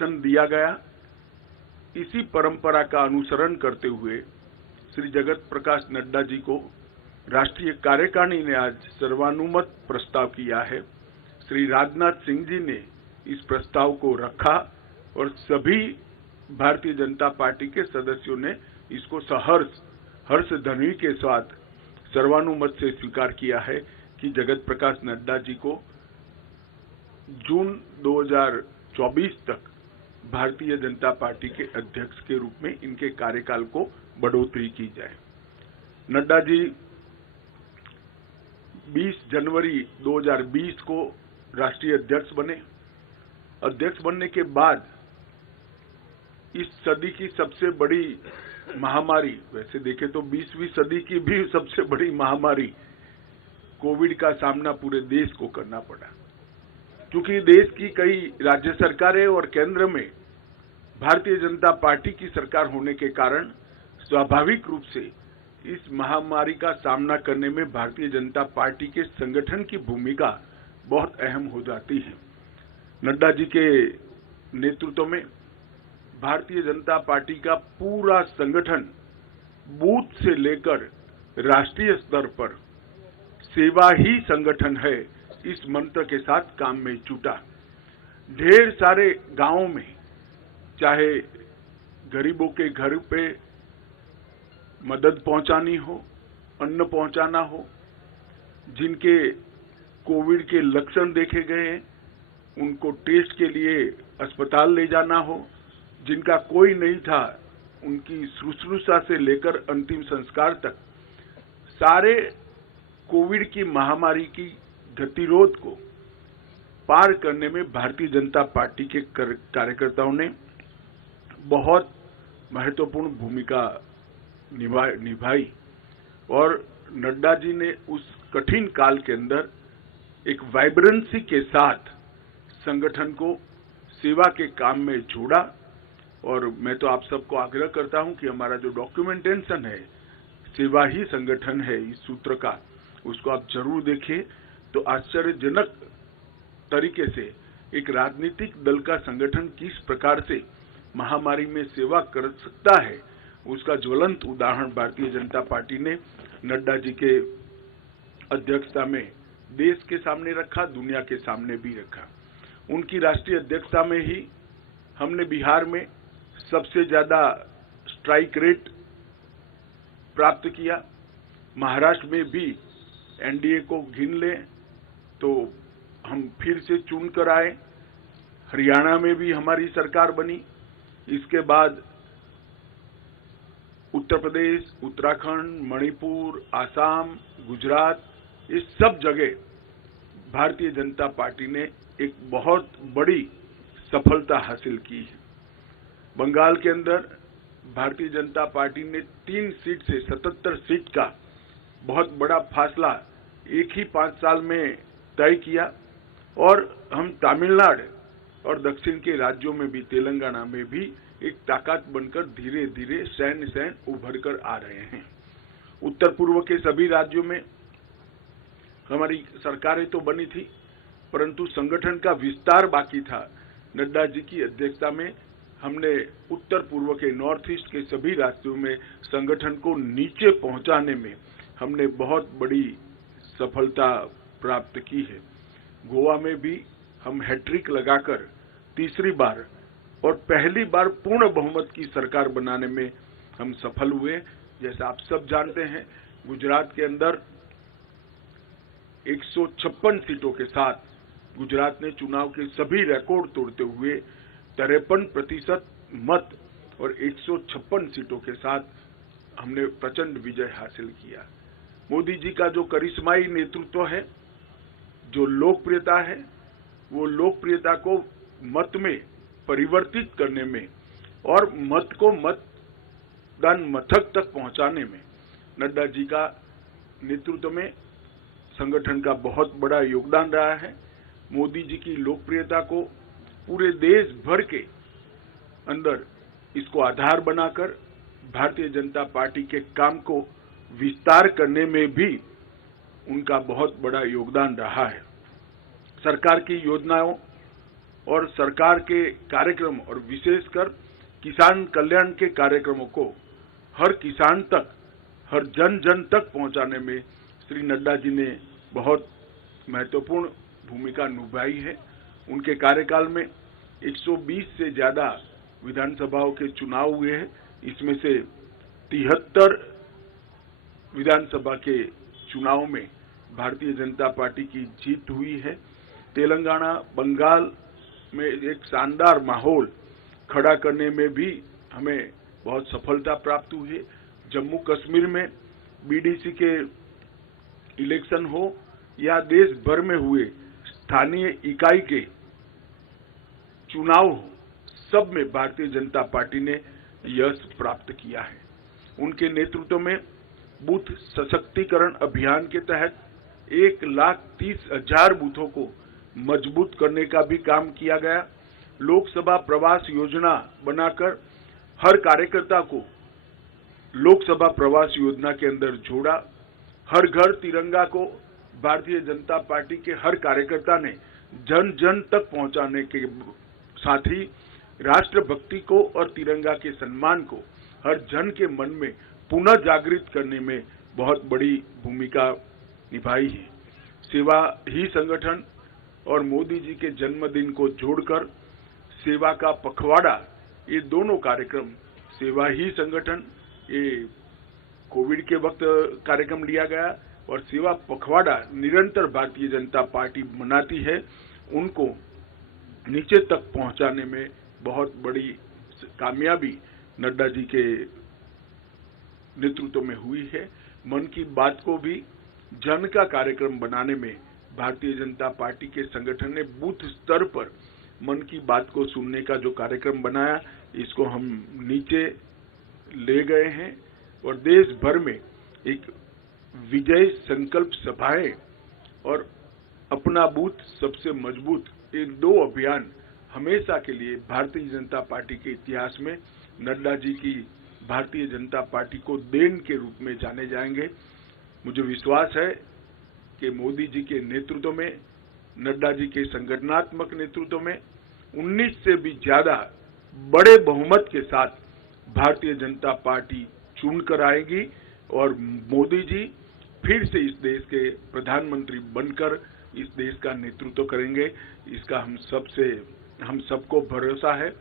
आरक्षण दिया गया। इसी परंपरा का अनुसरण करते हुए श्री जगत प्रकाश नड्डा जी को राष्ट्रीय कार्यकारिणी ने आज सर्वानुमत प्रस्ताव किया है। श्री राजनाथ सिंह जी ने इस प्रस्ताव को रखा और सभी भारतीय जनता पार्टी के सदस्यों ने इसको हर्ष ध्वनि के साथ सर्वानुमत से स्वीकार किया है कि जगत प्रकाश नड्डा जी को जून 2024 तक भारतीय जनता पार्टी के अध्यक्ष के रूप में इनके कार्यकाल को बढ़ोतरी की जाए। नड्डा जी 20 जनवरी 2020 को राष्ट्रीय अध्यक्ष बने। अध्यक्ष बनने के बाद इस सदी की सबसे बड़ी महामारी, वैसे देखें तो 20वीं सदी की भी सबसे बड़ी महामारी कोविड का सामना पूरे देश को करना पड़ा, क्योंकि देश की कई राज्य सरकारें और केंद्र में भारतीय जनता पार्टी की सरकार होने के कारण स्वाभाविक रूप से इस महामारी का सामना करने में भारतीय जनता पार्टी के संगठन की भूमिका बहुत अहम हो जाती है। नड्डा जी के नेतृत्व में भारतीय जनता पार्टी का पूरा संगठन बूथ से लेकर राष्ट्रीय स्तर पर सेवा ही संगठन है, इस मंत्र के साथ काम में जुटा। ढेर सारे गांवों में चाहे गरीबों के घर पे मदद पहुंचानी हो, अन्न पहुंचाना हो, जिनके कोविड के लक्षण देखे गए हैं उनको टेस्ट के लिए अस्पताल ले जाना हो, जिनका कोई नहीं था उनकी शुश्रूषा से लेकर अंतिम संस्कार तक सारे कोविड की महामारी की गतिरोध को पार करने में भारतीय जनता पार्टी के कार्यकर्ताओं ने बहुत महत्वपूर्ण भूमिका निभाई और नड्डा जी ने उस कठिन काल के अंदर एक वाइब्रेंसी के साथ संगठन को सेवा के काम में जोड़ा। और मैं तो आप सबको आग्रह करता हूं कि हमारा जो डॉक्यूमेंटेशन है, सेवा ही संगठन है, इस सूत्र का, उसको आप जरूर देखें। तो आश्चर्यजनक तरीके से एक राजनीतिक दल का संगठन किस प्रकार से महामारी में सेवा कर सकता है, उसका ज्वलंत उदाहरण भारतीय जनता पार्टी ने नड्डा जी के अध्यक्षता में देश के सामने रखा, दुनिया के सामने भी रखा। उनकी राष्ट्रीय अध्यक्षता में ही हमने बिहार में सबसे ज्यादा स्ट्राइक रेट प्राप्त किया। महाराष्ट्र में भी एनडीए को गिन लें तो हम फिर से चुन कर आए। हरियाणा में भी हमारी सरकार बनी। इसके बाद उत्तर प्रदेश, उत्तराखंड, मणिपुर, आसाम, गुजरात, इस सब जगह भारतीय जनता पार्टी ने एक बहुत बड़ी सफलता हासिल की है। बंगाल के अंदर भारतीय जनता पार्टी ने 3 सीट से 77 सीट का बहुत बड़ा फासला एक ही 5 साल में तय किया और हम तमिलनाडु और दक्षिण के राज्यों में भी, तेलंगाना में भी एक ताकत बनकर धीरे धीरे सैन्य उभर कर आ रहे हैं। उत्तर पूर्व के सभी राज्यों में हमारी सरकारें तो बनी थी, परंतु संगठन का विस्तार बाकी था। नड्डा जी की अध्यक्षता में हमने उत्तर पूर्व के नॉर्थ ईस्ट के सभी राज्यों में संगठन को नीचे पहुंचाने में हमने बहुत बड़ी सफलता प्राप्त की है। गोवा में भी हम हैट्रिक लगाकर तीसरी बार और पहली बार पूर्ण बहुमत की सरकार बनाने में हम सफल हुए। जैसा आप सब जानते हैं, गुजरात के अंदर 156 सीटों के साथ गुजरात ने चुनाव के सभी रिकॉर्ड तोड़ते हुए 53% मत और 156 सीटों के साथ हमने प्रचंड विजय हासिल किया। मोदी जी का जो करिश्माई नेतृत्व है, जो लोकप्रियता है, वो लोकप्रियता को मत में परिवर्तित करने में और मत को मतदान मथक तक पहुंचाने में नड्डा जी का नेतृत्व में संगठन का बहुत बड़ा योगदान रहा है। मोदी जी की लोकप्रियता को पूरे देश भर के अंदर इसको आधार बनाकर भारतीय जनता पार्टी के काम को विस्तार करने में भी उनका बहुत बड़ा योगदान रहा है। सरकार की योजनाओं और सरकार के कार्यक्रम और विशेषकर किसान कल्याण के कार्यक्रमों को हर किसान तक, हर जन जन तक पहुंचाने में श्री नड्डा जी ने बहुत महत्वपूर्ण भूमिका निभाई है। उनके कार्यकाल में 120 से ज्यादा विधानसभाओं के चुनाव हुए हैं। इसमें से 73 विधानसभा के चुनाव में भारतीय जनता पार्टी की जीत हुई है। तेलंगाना, बंगाल में एक शानदार माहौल खड़ा करने में भी हमें बहुत सफलता प्राप्त हुई है। जम्मू कश्मीर में बीडीसी के इलेक्शन हो या देश भर में हुए स्थानीय इकाई के चुनाव हो, सब में भारतीय जनता पार्टी ने यश प्राप्त किया है। उनके नेतृत्व में बूथ सशक्तिकरण अभियान के तहत 1,30,000 बूथों को मजबूत करने का भी काम किया गया। लोकसभा प्रवास योजना बनाकर हर कार्यकर्ता को लोकसभा प्रवास योजना के अंदर जोड़ा। हर घर तिरंगा को भारतीय जनता पार्टी के हर कार्यकर्ता ने जन जन तक पहुंचाने के साथ ही राष्ट्रभक्ति को और तिरंगा के सम्मान को हर जन के मन में पुनः जागृत करने में बहुत बड़ी भूमिका निभाई है। सेवा ही संगठन और मोदी जी के जन्मदिन को जोड़कर सेवा का पखवाड़ा, ये दोनों कार्यक्रम, सेवा ही संगठन ये कोविड के वक्त कार्यक्रम लिया गया और सेवा पखवाड़ा निरंतर भारतीय जनता पार्टी मनाती है, उनको नीचे तक पहुंचाने में बहुत बड़ी कामयाबी नड्डा जी के नेतृत्व में हुई है। मन की बात को भी जन का कार्यक्रम बनाने में भारतीय जनता पार्टी के संगठन ने बूथ स्तर पर मन की बात को सुनने का जो कार्यक्रम बनाया, इसको हम नीचे ले गए हैं और देश भर में एक विजय संकल्प सभाएं और अपना बूथ सबसे मजबूत, ये 2 अभियान हमेशा के लिए भारतीय जनता पार्टी के इतिहास में नड्डा जी की भारतीय जनता पार्टी को देन के रूप में जाने जाएंगे। मुझे विश्वास है कि मोदी जी के नेतृत्व में, नड्डा जी के संगठनात्मक नेतृत्व में 19 से भी ज्यादा बड़े बहुमत के साथ भारतीय जनता पार्टी चुनकर आएगी और मोदी जी फिर से इस देश के प्रधानमंत्री बनकर इस देश का नेतृत्व करेंगे। इसका हम सबको भरोसा है।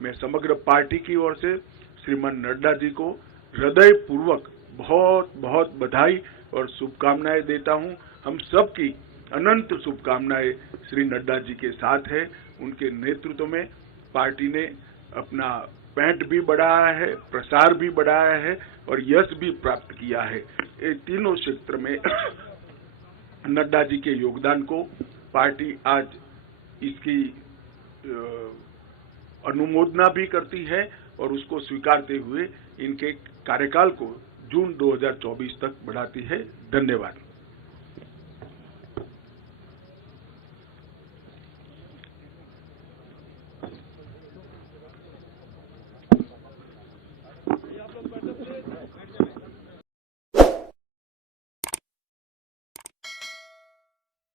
मैं समग्र पार्टी की ओर से श्रीमान नड्डा जी को हृदय पूर्वक बहुत बहुत बधाई और शुभकामनाएं देता हूं। हम सबकी अनंत शुभकामनाएं श्री नड्डा जी के साथ है। उनके नेतृत्व में पार्टी ने अपना पैंट भी बढ़ाया है, प्रसार भी बढ़ाया है और यश भी प्राप्त किया है। ये तीनों क्षेत्र में नड्डा जी के योगदान को पार्टी आज इसकी अनुमोदना भी करती है और उसको स्वीकारते हुए इनके कार्यकाल को जून 2024 तक बढ़ाती है। धन्यवाद।